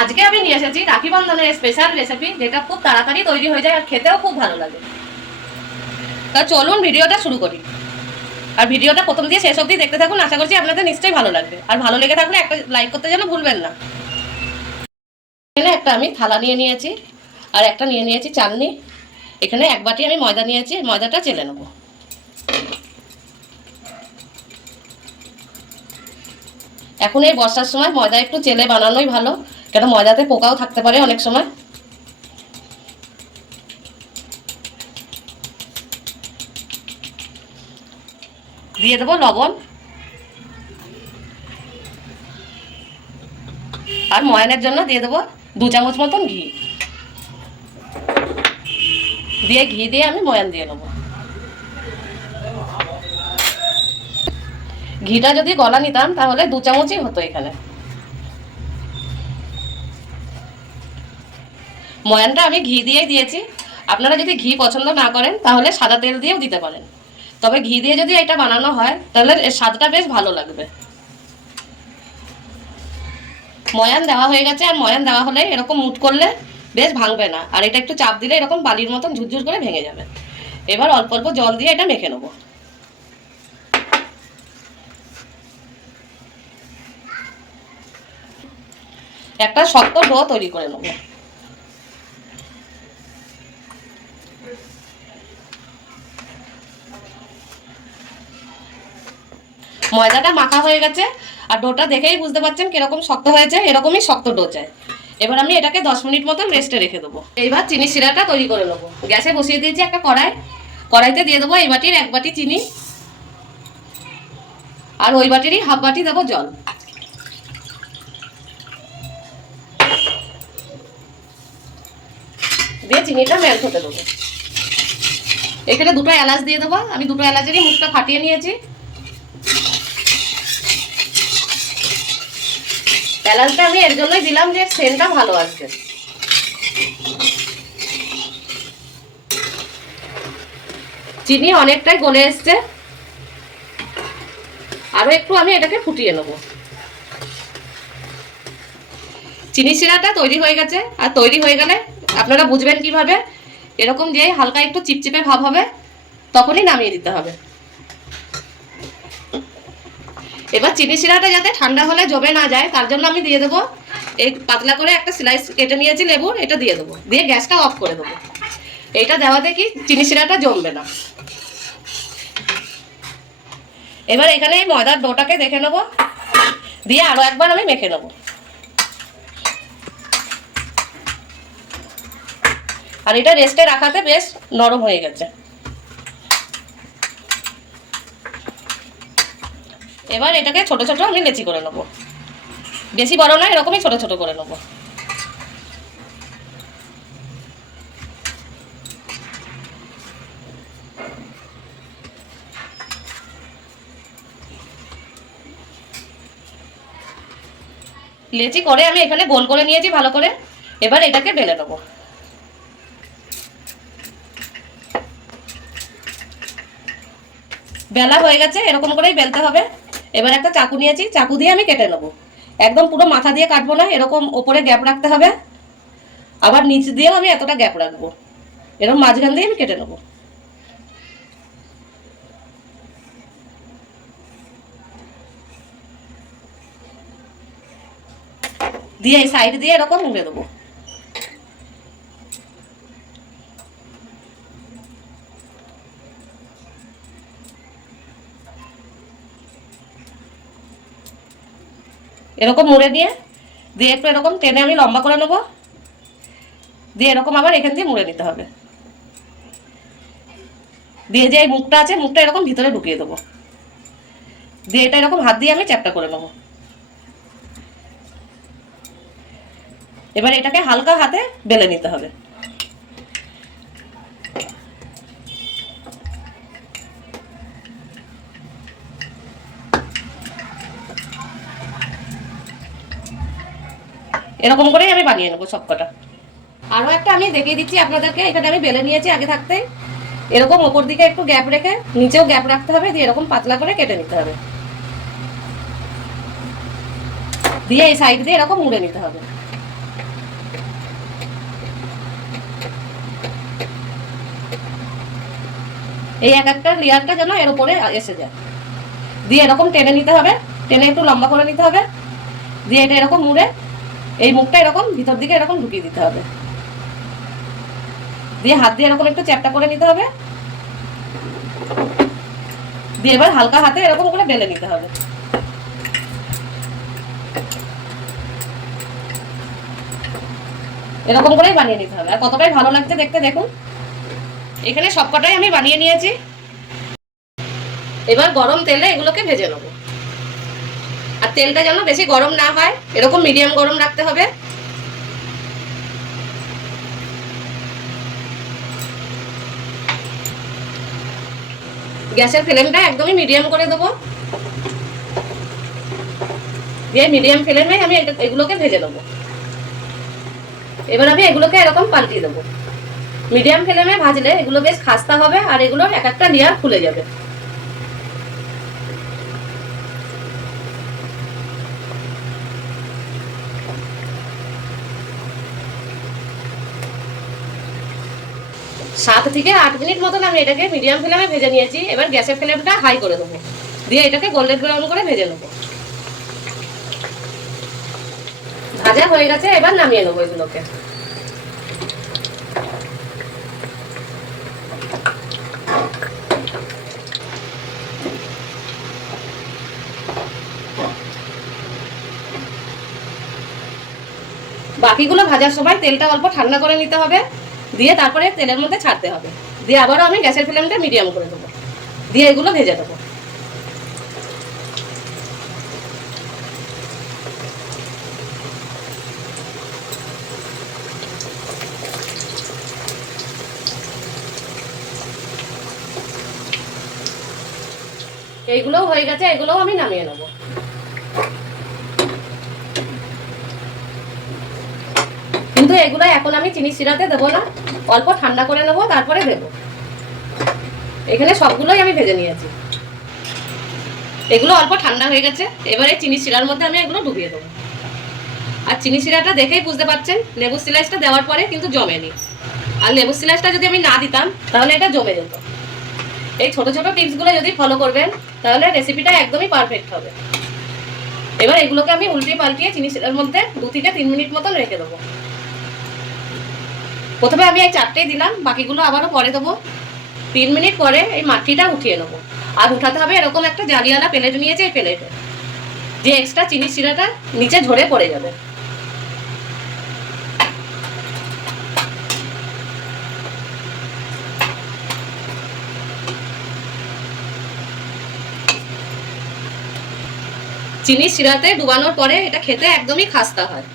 আজকে আমি নিয়ে এসেছি রাখি বন্ধনের স্পেশাল রেসিপি যেটা খুব তাড়াতাড়ি তৈরি হয়ে যায় আর খেতেও খুব ভালো লাগে। তা চলুন ভিডিওটা শুরু করি। আর ভিডিওটা প্রথম দিয়ে শেষ অবধি দেখতে থাকুন, আশা করছি আপনাদের নিশ্চয়ই ভালো লাগবে। আর ভালো লেগে থাকলে একটা লাইক করতে যেন ভুলবেন না। এখানে একটা আমি থালা নিয়ে নিয়েছি, আর একটা নিয়ে নিয়েছি চালনি। এখানে এক বাটি আমি ময়দা নিয়েছি ময়দাটা চেলে নেব। এখন এই বর্ষার সময় ময়দা একটু চেলে বানানোই ভালো। কেন ময়দাতে পোকাও থাকতে পারে অনেক সময়? দিয়ে দেবো লবণ। আর ময়ানের জন্য দিয়ে দেবো দু চামচ মতন ঘি। দিয়ে ঘি দিয়ে আমি ময়ান দিয়ে নেব। ঘিটা যদি গলা নিতাম তাহলে দু চামচই হতো এখানে। ময়ানটা আমি ঘি দিয়েই দিয়েছি। আপনারা যদি ঘি পছন্দ না করেন, তাহলে সাদা তেল দিয়েও দিতে পারেন। তবে ঘি দিয়ে যদি এটা বানানো হয়, তাহলে এর স্বাদটা বেশ ভালো লাগবে। ময়ান দেওয়া হয়ে গেছে, আর ময়ান দেওয়া হলে এরকম মুট করলে বেশ ভাঙবে না। আর এটা একটু চাপ দিলে এরকম বালির মতন ঝুরঝুর করে ভেঙে যাবে। এবার অল্প অল্প জল দিয়ে এটা মেখে নেব। একটা শক্ত ডো তৈরি করে নেব। ময়দাটা মাখা হয়ে গেছে আর ডোটা দেখেই বুঝতে পারছেন কীরকম শক্ত হয়েছে, এরকমই শক্ত ডো চাই। এবার আমি এটাকে দশ মিনিট মতন রেস্টে রেখে দেবো। এইবার চিনি শিরাটা তৈরি করে নেব। গ্যাসে বসিয়ে দিয়েছি একটা কড়াই। কড়াইতে দিয়ে দেবো এই বাটির এক বাটি চিনি। আর ওই বাটিরই হাফ বাটি দেবো জল। দিয়ে চিনিটা মেল্ট হতে দেবো। এখানে দুটো এলাচ দিয়ে দেবো। আমি দুটো এলাচেরই মুখটা ফাটিয়ে নিয়েছি। এলাচটা আমি এর জন্যই দিলাম যে সেন্টটা ভালো আসবে। চিনি অনেকটাই গলে এসছে। আরও একটু আমি এটাকে ফুটিয়ে নেব। চিনি শিরাটা তৈরি হয়ে গেছে। আর তৈরি হয়ে গেলে আপনারা বুঝবেন কীভাবে? এরকম যে হালকা একটু চিপচিপে ভাব হবে, তখনই নামিয়ে দিতে হবে। এবার চিনি শিরাটা যাতে ঠান্ডা হলে জমে না যায়, তার জন্য আমি দিয়ে দেবো এই পাতলা করে একটা স্লাইস কেটে নিয়েছি লেবুর এটা দিয়ে দেবো। দিয়ে গ্যাসটা অফ করে দেবো। এটা দেওয়াতে কি চিনি শিরাটা জমবে না। এবার এখানে এই ময়দার ডোটাকে দেখে নেব। দিয়ে আরও একবার আমি মেখে নেব। আর এটা রেস্টে রাখাতে বেশ নরম হয়ে গেছে। এবার এটাকে ছোট ছোট আমি লেচি করে নেব। বেশি বড় না এরকমই ছোট ছোট করে নেব। লেচি করে আমি এখানে গোল করে নিয়েছি ভালো করে। এবার এটাকে বেলে নেব। বেলা হয়ে গেছে, এরকম করেই বেলতে হবে। এবার একটা চাকু নিয়েছি, চাকু দিয়ে আমি কেটে নেব। একদম পুরো মাথা দিয়ে কাটবো না, এরকম ওপরে গ্যাপ রাখতে হবে। আবার নিচ দিয়েও আমি এতটা গ্যাপ রাখব। এরকম মাঝখান দিয়ে আমি কেটে নেব। দিয়ে সাইড দিয়ে এরকম মুড়ে দেবো। এরকম মুড়ে দিয়ে দিয়ে একটু এরকম টেনে আমি লম্বা করে নেব। দিয়ে এরকম আবার এখান দিয়ে মুড়ে নিতে হবে। দিয়ে যে এই মুখটা আছে, মুখটা এরকম ভিতরে ঢুকিয়ে দেবো। দিয়ে এটা এরকম হাত দিয়ে আমি চ্যাপটা করে নেব। এবার এটাকে হালকা হাতে বেলে নিতে হবে। এরকম করেই আমি বানিয়ে নেব সবকটা। আরও একটা আমি দেখিয়ে দিচ্ছি আপনাদেরকে, এখানে আমি বেলে নিয়েছি আগে থাকতে। এরকম ওপর দিকে একটু গ্যাপ রেখে, নিচেও গ্যাপ রাখতে হবে, দিয়ে এরকম পাতলা করে কেটে নিতে হবে। দিয়ে এই সাইড দিয়ে এরকম মুড়ে নিতে হবে। এই এক একটা লেয়ারটা যেন এর উপরে এসে যায়। দিয়ে এরকম টেনে নিতে হবে, টেনে একটু লম্বা করে নিতে হবে। দিয়ে এটা এরকম মুড়ে এই মুখটা এরকম, ভিতর দিকে এরকম ঢুকিয়ে দিতে হবে। দিয়ে হাত দিয়ে এরকম একটু চ্যাপটা করে নিতে হবে। দিয়ে এবার হালকা হাতে এরকম করে বেলে নিতে হবে। এরকম করেই বানিয়ে নিতে হবে। আর কতটাই ভালো লাগছে দেখতে দেখুন। এখানে সবকটাই আমি বানিয়ে নিয়েছি। এবার গরম তেলে এগুলোকে ভেজে নেব। তেলটা যেন বেশি গরম না হয়, এরকম মিডিয়াম গরম রাখতে হবে। গ্যাসের ফ্লেমটা একদমই মিডিয়াম করে দেবো। দিয়ে মিডিয়াম ফ্লেমে আমি এগুলোকে ভেজে দেবো এবার আমি এগুলোকে এরকম পাল্টিয়ে দেবো। মিডিয়াম ফ্লেমে ভাজলে এগুলো বেশ খাস্তা হবে আর এগুলোর এক একটা লেয়ার খুলে যাবে। সাত থেকে আট মিনিট মতন আমি এটাকে মিডিয়াম ফ্লেমে ভেজে নিয়েছি। এবার গ্যাসের ফ্লেমটা হাই করে দেবো। দিয়ে এটাকে গোল্ডেন ব্রাউন করে ভেজে নেব। ভাজা হয়ে গেছে, এবার নামিয়ে নেব এগুলোকে। বাকিগুলো ভাজার সময় তেলটা অল্প ঠান্ডা করে নিতে হবে। দিয়ে তারপরে তেলের মধ্যে ছাড়তে হবে। দিয়ে আবারও আমি গ্যাসের ফ্লেমটা মিডিয়াম করে দেবো। দিয়ে এগুলো ভেজে দেবো। এইগুলোও হয়ে গেছে, এগুলোও আমি নামিয়ে নেব কিন্তু এগুলো এখন আমি চিনি সিরাতে দেবো না, অল্প ঠান্ডা করে নেব, তারপরে দেবো। এখানে সবগুলোই আমি ভেজে নিয়েছি। এগুলো অল্প ঠান্ডা হয়ে গেছে, এবারে চিনি শিরার মধ্যে আমি এগুলো ডুবিয়ে দেবো। আর চিনি শিরাটা দেখেই বুঝতে পারছেন লেবু স্লাইসটা দেওয়ার পরে কিন্তু জমেনি। আর লেবু স্লাইসটা যদি আমি না দিতাম, তাহলে এটা জমে যেত। এই ছোট ছোট টিপসগুলো যদি ফলো করবেন, তাহলে রেসিপিটা একদমই পারফেক্ট হবে। এবার এগুলোকে আমি উল্টে পাল্টিয়ে চিনি শিরার মধ্যে দু থেকে তিন মিনিট মতন রেখে দেবো। প্রথমে আমি এই চারটেই দিলাম, বাকিগুলো আবারও পরে দেবো। তিন মিনিট পরে এই মাটিটা উঠিয়ে নেব। আর উঠাতে হবে এরকম একটা জালিয়ালা প্লেট নিয়েছে এই প্লেটে। যে এক্সট্রা চিনি শিরাটা নিচে ঝরে পড়ে যাবে। চিনি শিরাতে ডুবানোর পরে এটা খেতে একদমই খাস্তা হয়।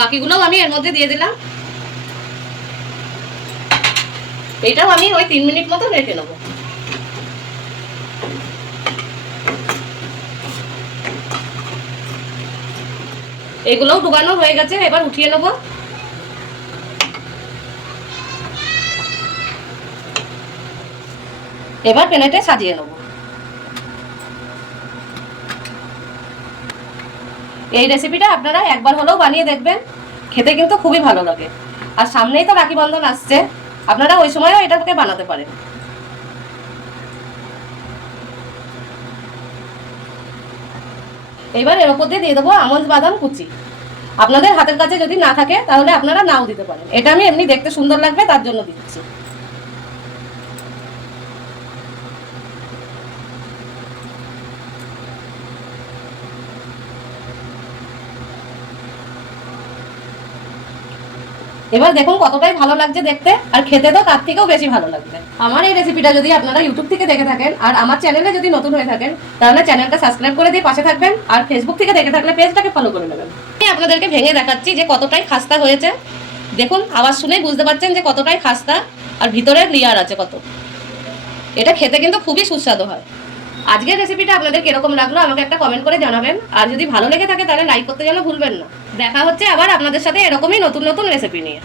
বাকিগুলোও আমি এর মধ্যে দিয়ে দিলাম। এটাও আমি ওই তিন মিনিট মতো রেখে নেব। এগুলোও ডুবানো হয়ে গেছে, এবার উঠিয়ে নেব। এবার প্লেটে সাজিয়ে নেব। এই রেসিপিটা আপনারা একবার হলেও বানিয়ে দেখবেন, খেতে কিন্তু খুবই ভালো লাগে। আর সামনেই তো রাখি বন্ধন আসছে। আপনারা ওই সময়ও এটাকে বানাতে পারেন। এবার এর মধ্যে দিয়ে দিয়ে দেবো আমন্ড বাদাম কুচি। আপনাদের হাতের কাছে যদি না থাকে, তাহলে আপনারা নাও দিতে পারেন। এটা আমি এমনি দেখতে সুন্দর লাগবে, তার জন্য দিচ্ছি। এবার দেখুন কতটাই ভালো লাগছে দেখতে, আর খেতে তো তার থেকেও বেশি ভালো লাগবে আমার এই রেসিপিটা যদি আপনারা ইউটিউব থেকে দেখে থাকেন, আর আমার চ্যানেলে যদি নতুন হয়ে থাকেন, তাহলে চ্যানেলটা সাবস্ক্রাইব করে দিয়ে পাশে থাকবেন, আর ফেসবুক থেকে দেখে থাকলে পেজটাকে ফলো করে নেবেন। আমি আপনাদেরকে ভেঙে দেখাচ্ছি যে কতটাই খাস্তা হয়েছে। দেখুন, আওয়াজ শুনেই বুঝতে পারছেন যে কতটাই খাস্তা, আর ভিতরের লেয়ার আছে কত। এটা খেতে কিন্তু খুবই সুস্বাদু হয়। আজকের রেসিপিটা আপনাদের কীরকম লাগল আমাকে একটা কমেন্ট করে জানাবেন। আর যদি ভালো লেগে থাকে তাহলে লাইক করতে যেন ভুলবেন না। দেখা হচ্ছে আবার আপনাদের সাথে এরকমই নতুন নতুন রেসিপি নিয়ে।